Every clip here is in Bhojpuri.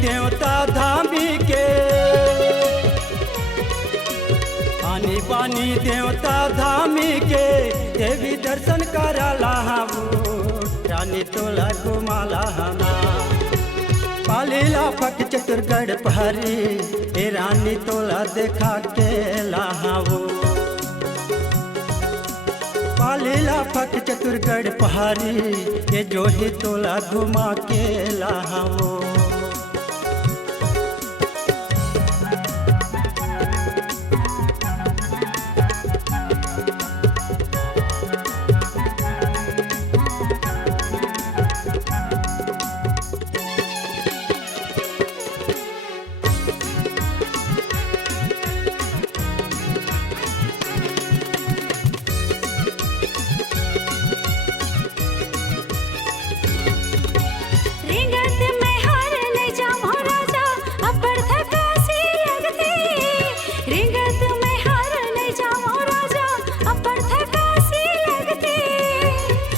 देवता धामी के, आनी बानी देवता धामी के, देवी दर्शन कराला हमू रानी तोला घुमाला हना। पालीला फक चतुरगढ़ पहाड़ी ए रानी तोला देखा के लाहू। पालीला फक चतुरगढ़ पहाड़ी ये जो ही तोला घुमा के लाहू।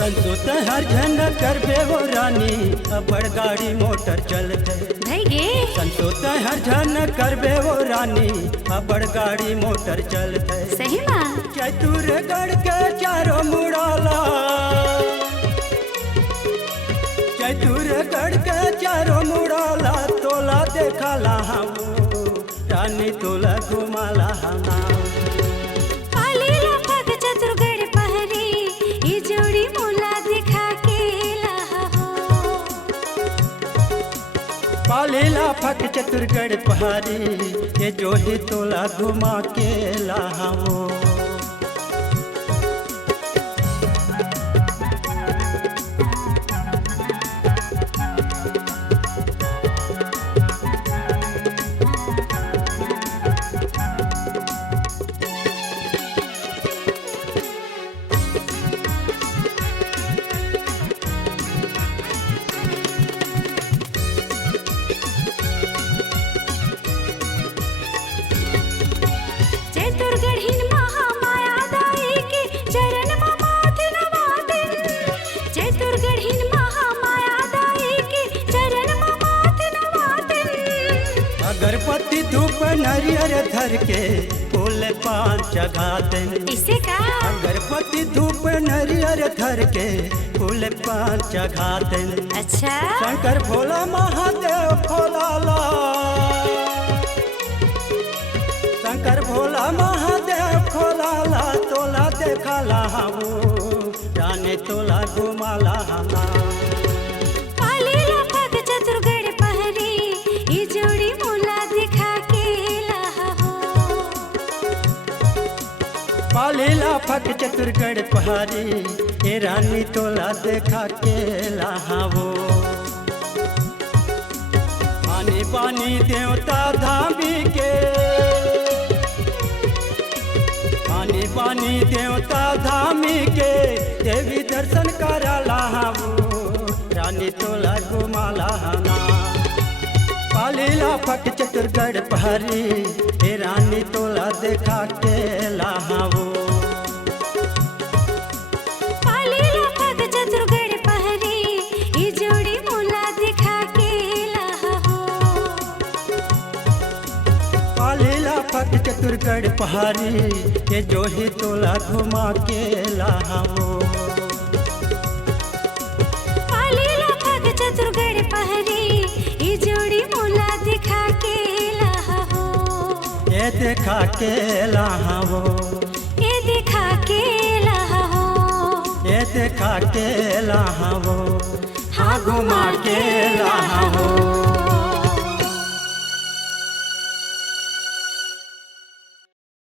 संसोत हर झन करबे हो रानी अबड़ गाड़ी मोटर चलते। संसोत हर झन करबे हो रानी अबड़ गाड़ी मोटर चलते। सही माँ चतुरगढ़ के चारों मुड़ाला, चतुरगढ़ के चारों मुड़ाला तोला देखा हमू रानी तोला घुमाला हना। पालीला फक चतुरगढ़ पहाड़ी ये जो ही तोला घुमा के लाहू। अगरबत्ती धूप नरियर धर के फूल पान चढ़ाते। इसे का अगरबत्ती धूप नरियर धर के फूल पान चढ़ाते। अच्छा शंकर भोला महादेव भोलाला, शंकर भोला महादेव भोलाला तोला देखा हमू रानी तोला घुमाला हना। पालीला फक चतुरगढ़ पहाड़ी ए रानी तोला देखा के लाहू। आनी बानी देवता धामी के, आनी बानी देवता धामी के, देवी दर्शन कराला हमू रानी तोला घुमाला हना। पालीला फक चतुरगढ़ पहाड़ी ए रानी तोला देखा के लाहू। पालीला फक चतुरगढ़ पहाड़ी ये जोड़ी मोला दिखा के लाहू। पालीला फक चतुरगढ़ पहाड़ी ये जो ही तोला घुमा के लाहू। पालीला फक चतुरगढ़ पहाड़ी ये जोड़ी मोला दिखा के लाहू। ये देखा के लाहू, ये दिखा के लाहू, ये देखा के लाहू, हाँ घुमा के लाहू।